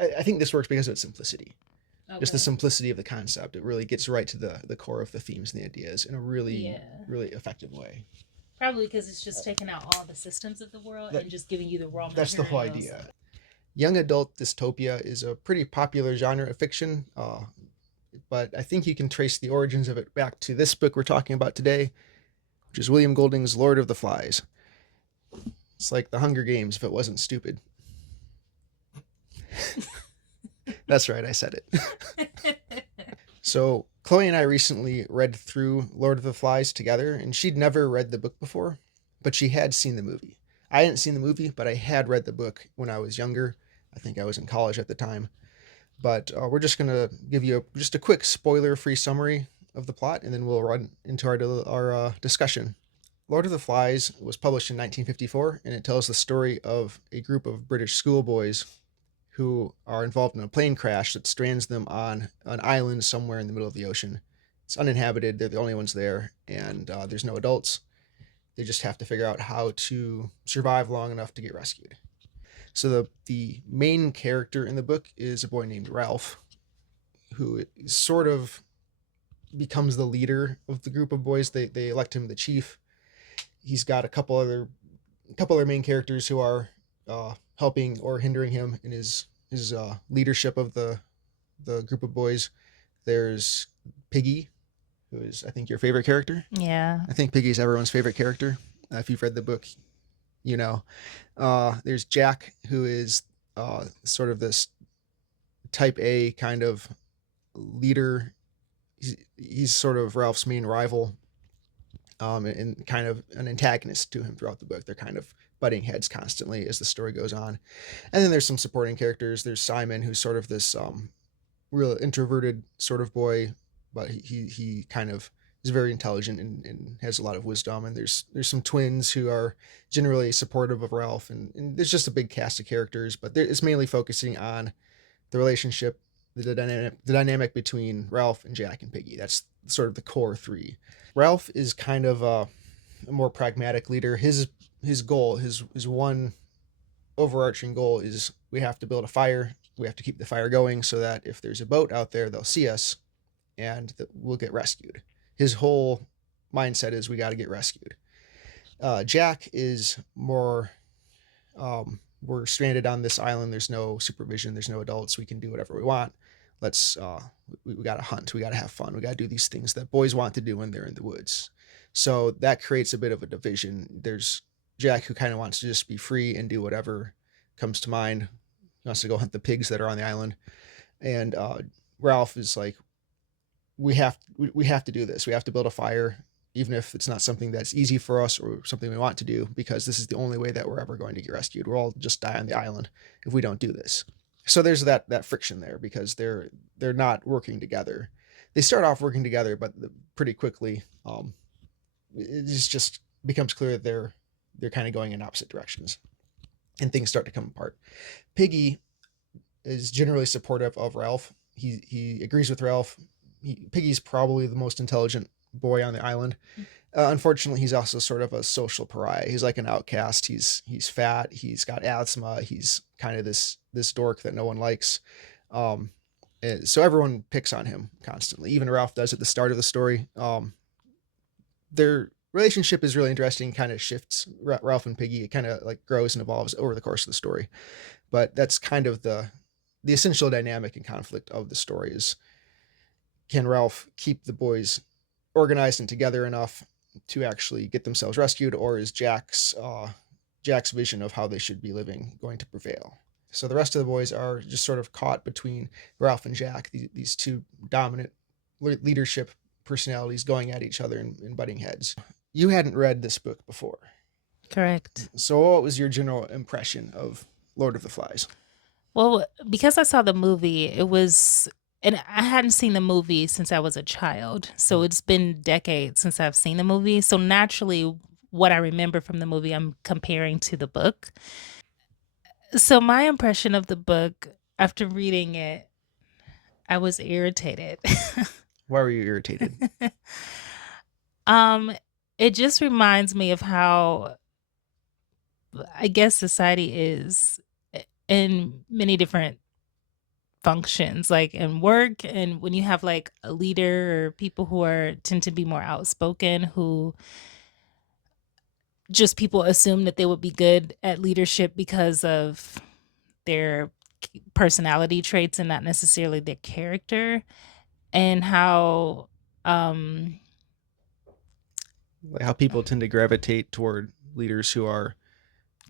I think this works because of its simplicity. Just the Okay. simplicity of the concept. It really gets right to the core of the themes and the ideas in a really, Yeah. really effective way. Probably because it's just taking out all the systems of the world That and just giving you the raw that's the whole materials. idea. Young adult dystopia is a pretty popular genre of fiction, but I think you can trace the origins of it back to this book we're talking about today, which is William Golding's Lord of the Flies. It's like the Hunger Games if it wasn't stupid. That's right, I said it. So Chloe and I recently read through Lord of the Flies together, and she'd never read the book before, but she had seen the movie. I hadn't seen the movie, but I had read the book when I was younger. I think I was in college at the time. But we're just gonna give you just a quick spoiler-free summary of the plot, and then we'll run into our discussion. Lord of the Flies was published in 1954, and it tells the story of a group of British schoolboys who are involved in a plane crash that strands them on an island somewhere in the middle of the ocean. It's uninhabited, they're the only ones there, and there's no adults. They just have to figure out how to survive long enough to get rescued. So the main character in the book is a boy named Ralph, who sort of becomes the leader of the group of boys. They elect him the chief. He's got a couple other main characters who are helping or hindering him in his leadership of the group of boys. There's Piggy, who is I think your favorite character. Yeah. I think Piggy's everyone's favorite character. If you've read the book, you know. There's Jack, who is sort of this type A kind of leader. He's sort of Ralph's main rival, and kind of an antagonist to him throughout the book. They're kind of butting heads constantly as the story goes on. And then there's some supporting characters. There's Simon, who's sort of this real introverted sort of boy, but he kind of is very intelligent and has a lot of wisdom. And there's some twins who are generally supportive of Ralph, and there's just a big cast of characters, but it's mainly focusing on the relationship, the dynamic between Ralph and Jack and Piggy. That's sort of the core three. Ralph is kind of a more pragmatic leader. His goal, his one overarching goal is we have to build a fire. We have to keep the fire going so that if there's a boat out there, they'll see us and that we'll get rescued. His whole mindset is we got to get rescued. Jack is more, we're stranded on this island. There's no supervision. There's no adults. We can do whatever we want. Let's, we got to hunt. We got to have fun. We got to do these things that boys want to do when they're in the woods. So that creates a bit of a division. There's Jack, who kind of wants to just be free and do whatever comes to mind. He wants to go hunt the pigs that are on the island. And Ralph is like, we have to do this. We have to build a fire, even if it's not something that's easy for us or something we want to do, because this is the only way that we're ever going to get rescued. We'll all just die on the island if we don't do this. So there's that friction there because they're not working together. They start off working together, but pretty quickly, it just becomes clear that they're kind of going in opposite directions, and things start to come apart. Piggy is generally supportive of Ralph. He agrees with Ralph. Piggy's probably the most intelligent boy on the island. Unfortunately, he's also sort of a social pariah. He's like an outcast. He's fat. He's got asthma. He's kind of this dork that no one likes. Um, so everyone picks on him constantly. Even Ralph does at the start of the story. Their relationship is really interesting. Kind of shifts. Ralph and Piggy. It kind of like grows and evolves over the course of the story. But that's kind of the essential dynamic and conflict of the story is, can Ralph keep the boys organized and together enough to actually get themselves rescued, or is Jack's vision of how they should be living going to prevail? So the rest of the boys are just sort of caught between Ralph and Jack, these two dominant leadership personalities going at each other and butting heads. You hadn't read this book before, Correct. so what was your general impression of Lord of the Flies? Well, because I saw the movie, it was, and I hadn't seen the movie since I was a child. So it's been decades since I've seen the movie. So naturally, what I remember from the movie, I'm comparing to the book. So my impression of the book after reading it, I was irritated. Why were you irritated? um, it just reminds me of how I guess society is in many different functions, like, in work, and when you have, like, a leader or people who are tend to be more outspoken, who just people assume that they would be good at leadership because of their personality traits and not necessarily their character, and how, um Like how people tend to gravitate toward leaders who are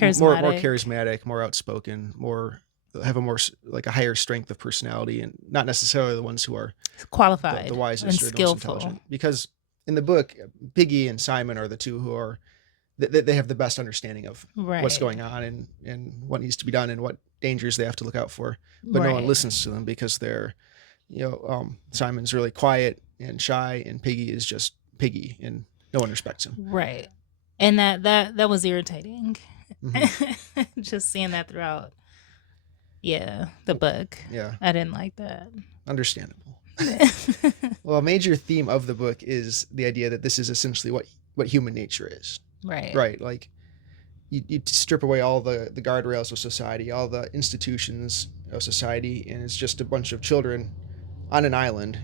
more charismatic, charismatic, more outspoken, more have a more like a higher strength of personality, and not necessarily the ones who are the qualified, and wisest or the most skillful. intelligent. Because in the book, Piggy and Simon are the two who are they have the best understanding of what's Right, going on and what needs to be done and what dangers they have to look out for. But no one right, listens to them because they're Simon's really quiet and shy, and Piggy is just Piggy, and no one respects him. right. And that was irritating. Hmm. Just seeing that throughout, yeah, the book. Yeah, I didn't like that. understandable. Well, a major theme of the book is the idea that this is essentially what human nature is, Right. right? Like you strip away all the guardrails of society, all the institutions of society, and it's just a bunch of children on an island,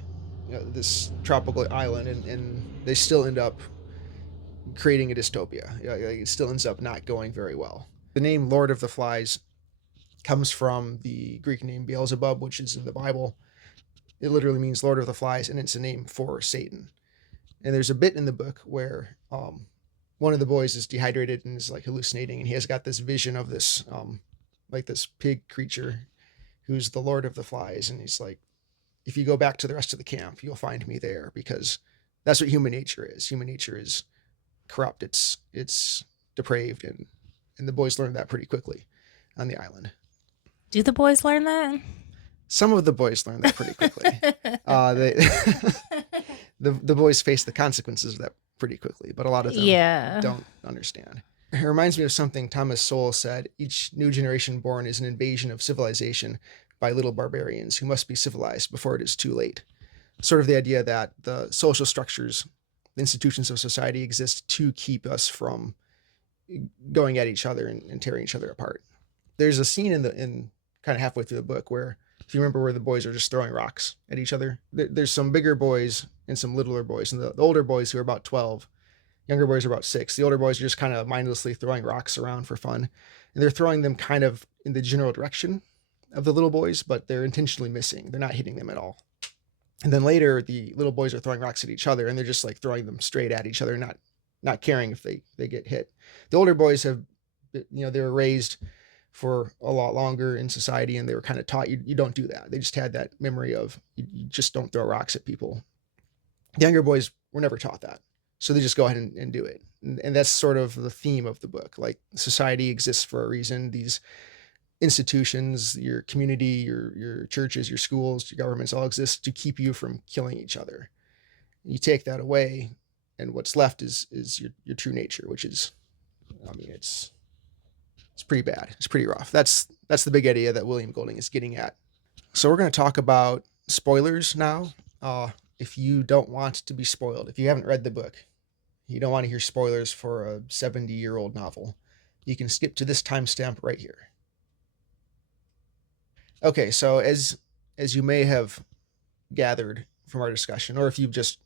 this tropical island, and they still end up creating a dystopia. It still ends up not going very well. The name Lord of the Flies comes from the Greek name Beelzebub, which is in the Bible. It literally means Lord of the Flies, and it's a name for Satan. And there's a bit in the book where one of the boys is dehydrated and is like hallucinating, and he has got this vision of this like this pig creature who's the Lord of the Flies, and he's like, if you go back to the rest of the camp, you'll find me there, because that's what human nature is. Human nature is corrupt. It's depraved, and the boys learned that pretty quickly on the island. Do the boys learn that? Some of the boys learn that pretty quickly. They the boys face the consequences of that pretty quickly, but a lot of them Yeah. don't understand. It reminds me of something Thomas Sowell said: each new generation born is an invasion of civilization by little barbarians who must be civilized before it is too late. Sort of the idea that the social structures, the institutions of society exist to keep us from going at each other and tearing each other apart. There's a scene in kind of halfway through the book where, if you remember, where the boys are just throwing rocks at each other. There's some bigger boys and some littler boys, and the older boys who are about 12, younger boys are about 6. The older boys are just kind of mindlessly throwing rocks around for fun, and they're throwing them kind of in the general direction of the little boys, but they're intentionally missing. They're not hitting them at all. And then later, the little boys are throwing rocks at each other, and they're just like throwing them straight at each other, not caring if they get hit. The older boys have, they were raised for a lot longer in society, and they were kind of taught you don't do that. They just had that memory of you just don't throw rocks at people. The younger boys were never taught that, so they just go ahead and do it. And that's sort of the theme of the book. Like, society exists for a reason. These institutions, your community, your churches, your schools, your governments, all exist to keep you from killing each other. You take that away, and what's left is your true nature, which is, I mean, it's pretty bad. It's pretty rough. That's the big idea that William Golding is getting at. So we're going to talk about spoilers now. If you don't want to be spoiled, if you haven't read the book, you don't want to hear spoilers for a 70-year-old novel, you can skip to this timestamp right here. Okay, so as you may have gathered from our discussion, or if you've just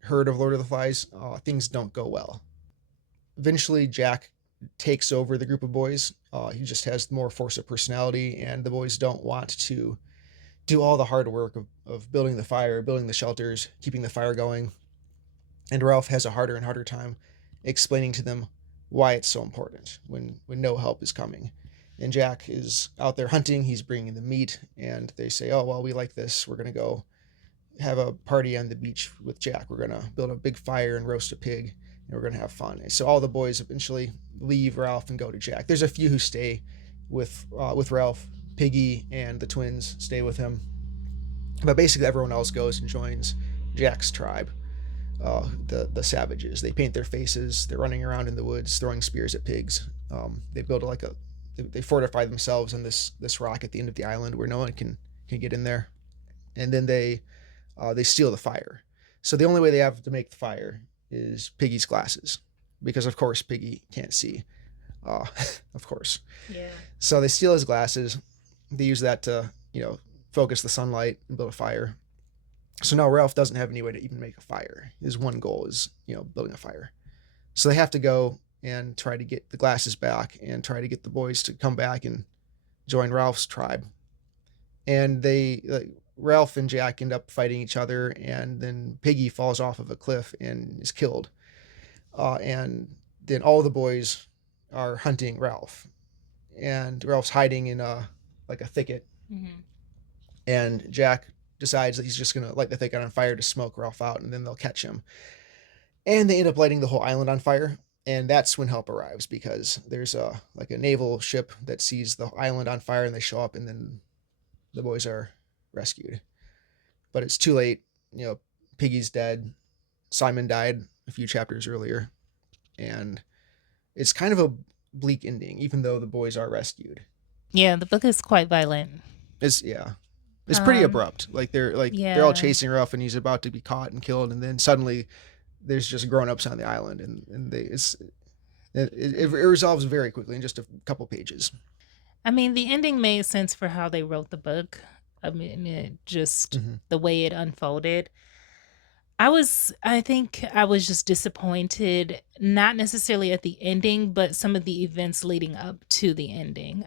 heard of Lord of the Flies, things don't go well. Eventually, Jack takes over the group of boys. He just has more force of personality, and the boys don't want to do all the hard work of building the fire, building the shelters, keeping the fire going. And Ralph has a harder and harder time explaining to them why it's so important when no help is coming. And Jack is out there hunting. He's bringing the meat, and they say, "Oh, well, we like this. We're going to go have a party on the beach with Jack. We're going to build a big fire and roast a pig, and we're going to have fun." And so all the boys eventually leave Ralph and go to Jack. There's a few who stay with Ralph. Piggy and the twins stay with him, but basically everyone else goes and joins Jack's tribe. The savages. They paint their faces. They're running around in the woods throwing spears at pigs. They build they fortify themselves on this rock at the end of the island where no one can get in there, and then they steal the fire. So the only way they have to make the fire is Piggy's glasses, because of course Piggy can't see. Uh, of course. Yeah. So they steal his glasses. They use that to focus the sunlight and build a fire. So now Ralph doesn't have any way to even make a fire. His one goal is, building a fire. So they have to go and try to get the glasses back and try to get the boys to come back and join Ralph's tribe. And Ralph and Jack end up fighting each other, and then Piggy falls off of a cliff and is killed. And then all the boys are hunting Ralph, and Ralph's hiding in a thicket, Mhm. and Jack decides that he's just gonna light the thicket on fire to smoke Ralph out, and then they'll catch him. And they end up lighting the whole island on fire, and that's when help arrives because there's a naval ship that sees the island on fire, and they show up, and then the boys are rescued. But it's too late. Piggy's dead. Simon died a few chapters earlier, and it's kind of a bleak ending, even though the boys are rescued. Yeah, the book is quite violent. It's yeah, it's pretty Um, abrupt. They're all yeah. chasing Ralph, and he's about to be caught and killed, and then suddenly there's just grown ups on the island, and it resolves very quickly in just a couple pages. I mean, the ending made sense for how they wrote the book. I mean, it just Hmm. the way it unfolded. I think I was just disappointed, not necessarily at the ending, but some of the events leading up to the ending.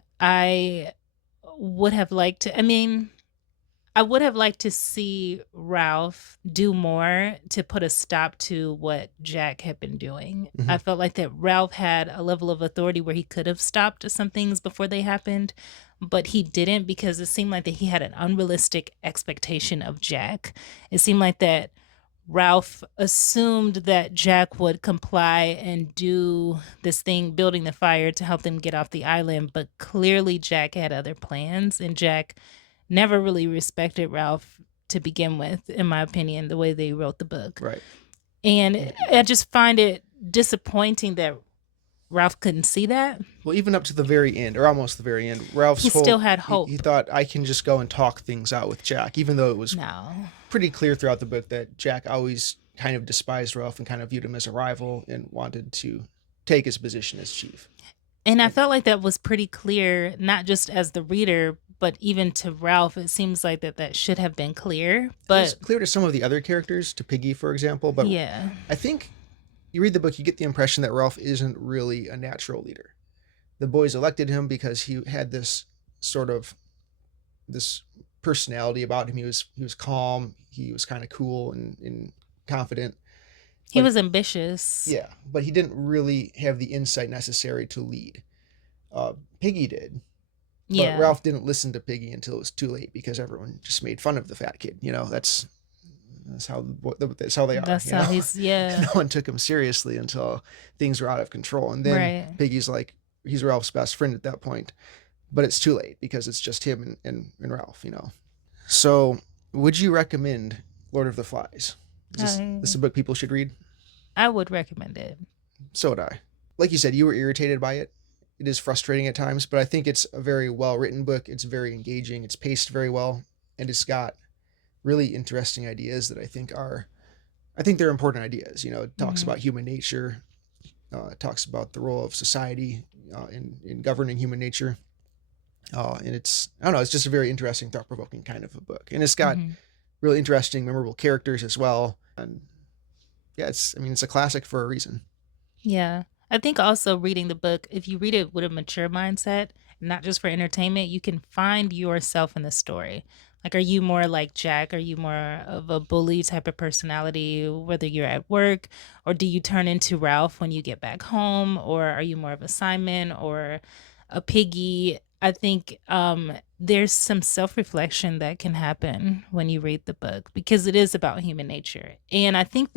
Would have liked to, I mean, I would have liked to see Ralph do more to put a stop to what Jack had been doing. I Hmm. felt like that Ralph had a level of authority where he could have stopped some things before they happened, but he didn't because it seemed like that he had an unrealistic expectation of Jack. It seemed like that Ralph assumed that Jack would comply and do this thing, building the fire to help them get off the island, but clearly Jack had other plans, and Jack never really respected Ralph to begin with, in my opinion, the way they wrote the book. Right. And I just find it disappointing that Ralph couldn't see that. Well, even up to the very end, or almost the very end, Ralph's He still whole had he hope. thought I can just go and talk things out with Jack, even though it was No. pretty clear throughout the book that Jack always kind of despised Ralph and kind of viewed him as a rival and wanted to take his position as chief. And I And felt like that was pretty clear, not just as the reader, but even to Ralph. It seems like that should have been clear. it was But clear to some of the other characters, to Piggy, for example, but yeah, I think you read the book, you get the impression that Ralph isn't really a natural leader. The boys elected him because he had sort of this personality about him. He was calm, he was kind of cool and confident, he but was ambitious. yeah, but he didn't really have the insight necessary to lead. Piggy did, but Yeah, Ralph didn't listen to Piggy until it was too late because everyone just made fun of the fat kid. That's how they are. that's how No yeah, one took him seriously until things were out of control, and then right. Piggy's like he's Ralph's best friend at that point, but it's too late because it's just him and Ralph. So, would you recommend Lord of the Flies? Is this I a book people should read? I would recommend it. So would I. Like you said, you were irritated by it. It is frustrating at times, but I think it's a very well written book. It's very engaging. It's paced very well, and it's got really interesting ideas that I think they're important ideas. It talks Mhm. about human nature. It talks about the role of society in governing human nature. And I don't know, it's just a very interesting, thought provoking kind of a book. And it's got Mhm. really interesting, memorable characters as well. And yeah, it's a classic for a reason. Yeah. I think also reading the book, if you read it with a mature mindset, not just for entertainment, you can find yourself in the story. Like, are you more like Jack? Are you more of a bully type of personality, whether you're at work, or do you turn into Ralph when you get back home, or are you more of a Simon or a Piggy? I think there's some self reflection that can happen when you read the book because it is about human nature. And I think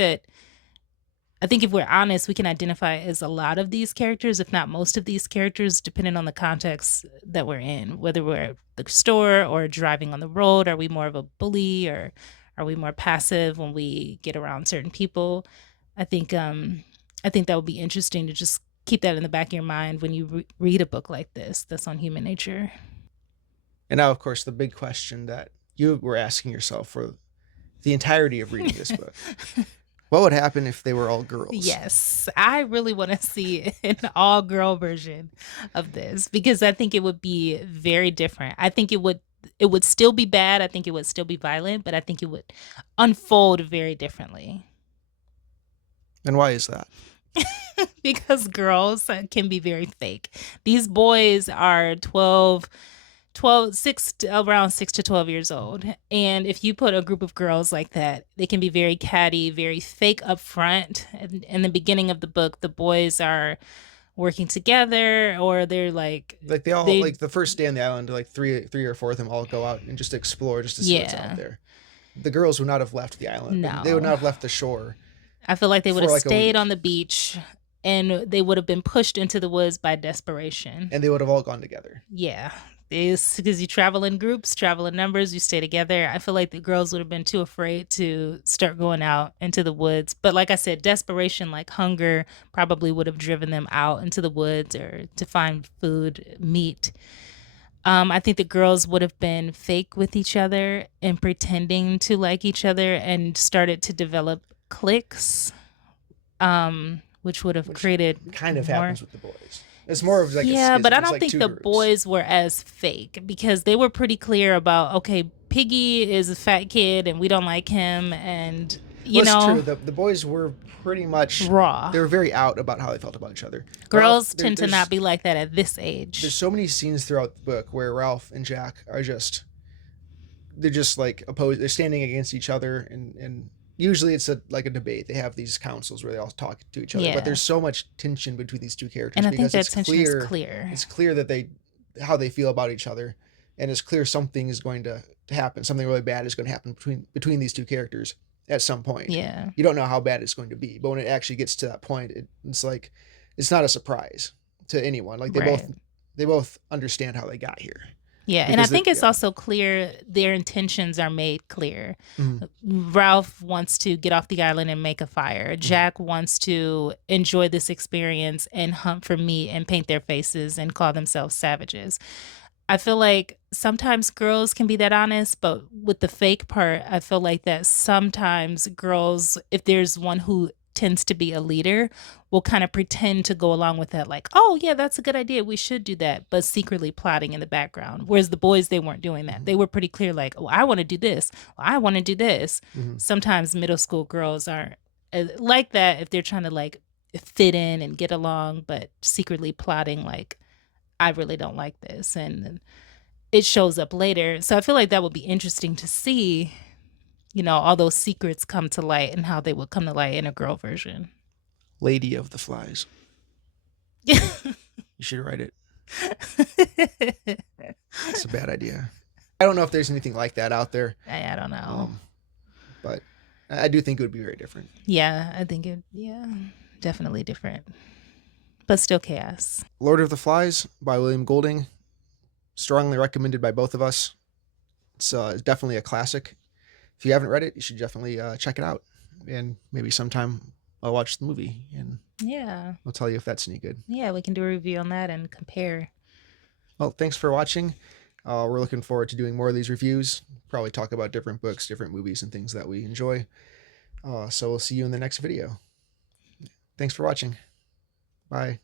if we're honest, we can identify as a lot of these characters, if not most of these characters, depending on the context that we're in, whether we're at the store or driving on the road. Are we more of a bully or are we more passive when we get around certain people? I think I think that would be interesting to just keep that in the back of your mind when you read a book like this that's on human nature. And now, of course, the big question that you were asking yourself for the entirety of reading this book: what would happen if they were all girls? Yes, I really wanna see an all-girl version of this because I think it would be very different. I think it would it would still be bad. I think it would still be violent, but I think it would unfold very differently. And why is that? Because girls can be very fake. These boys are around 6 to 12 years old. And if you put a group of girls like that, they can be very catty, very fake up front. And in the beginning of the book, the boys are working together, or they're like, Like they all, they, like the first day on the island, like three or four of them all go out and just explore just to see what's out yeah, there. The girls would not have left the island. They would not no. have left the shore I feel like they would for have like a stayed on week, the beach and they would have been pushed into the woods by desperation. and they would have all gone together. Yeah. It's because you travel in groups, travel in numbers, you stay together. I feel like the girls would have been too afraid to start going out into the woods. But like I said, desperation, like hunger, probably would have driven them out into the woods or to find food, meat. I think the girls would have been fake with each other and pretending to like each other and started to develop cliques, which would have Which created kind of more. happens with the boys. It's more of like a Yeah, but schism. I It's don't like think two the groups. boys were as fake because they were pretty clear about, okay, Piggy is a fat kid and we don't like him, and Well, it's true. The boys were pretty much, raw. they were very out about how they felt about each other. Ralph, Girls tend to not be like that at this age. there's so many scenes throughout the book where Ralph and Jack are they're just like opposed. They're standing against each other, and usually it's like a debate. They have these councils where they all talk to each other. But Yeah. there's so much tension between these two characters And I think because that it's tension is clear. clear. It's clear that how they feel about each other, and it's clear something is going to happen. Something really bad is going to happen between these two characters at some point. Yeah. You don't know how bad it's going to be, but when it actually gets to that point, it's like it's not a surprise to anyone. Like Right. they both understand how they got here. Yeah, and I Because think it's yeah. also clear their intentions are made clear. Mhm. Ralph wants to get off the island and make a fire. Jack wants to enjoy this experience and hunt for meat and paint their faces and call themselves savages. I feel like sometimes girls can be that honest, but with the fake part, I feel like that sometimes girls, if there's one who tends to be a leader, will kind of pretend to go along with that, like, oh, yeah, that's a good idea. We should do that, but secretly plotting in the background. Whereas the boys, they weren't doing that. Mhm. They were pretty clear, like, oh, I want to do this. Well, I want to do this. Mhm. Sometimes middle school girls aren't like that if they're trying to like fit in and get along, but secretly plotting, like, I really don't like this. And it shows up later. So I feel like that would be interesting to see, all those secrets come to light and how they would come to light in a girl version. Lady of the Flies. I You should write it. It's a bad idea. I don't know if there's anything like that out there, don't know. but I do think it would be very different. Yeah, I think definitely different, but still chaos. Lord of the Flies by William Golding. Strongly recommended by both of us. It's definitely a classic. If you haven't read it, you should definitely check it out. And maybe sometime I'll watch the movie and Yeah. I'll tell you if that's any good. Yeah, we can do a review on that and compare. Well, thanks for watching. We're looking forward to doing more of these reviews. Probably talk about different books, different movies, and things that we enjoy. So we'll see you in the next video. Thanks for watching. Bye.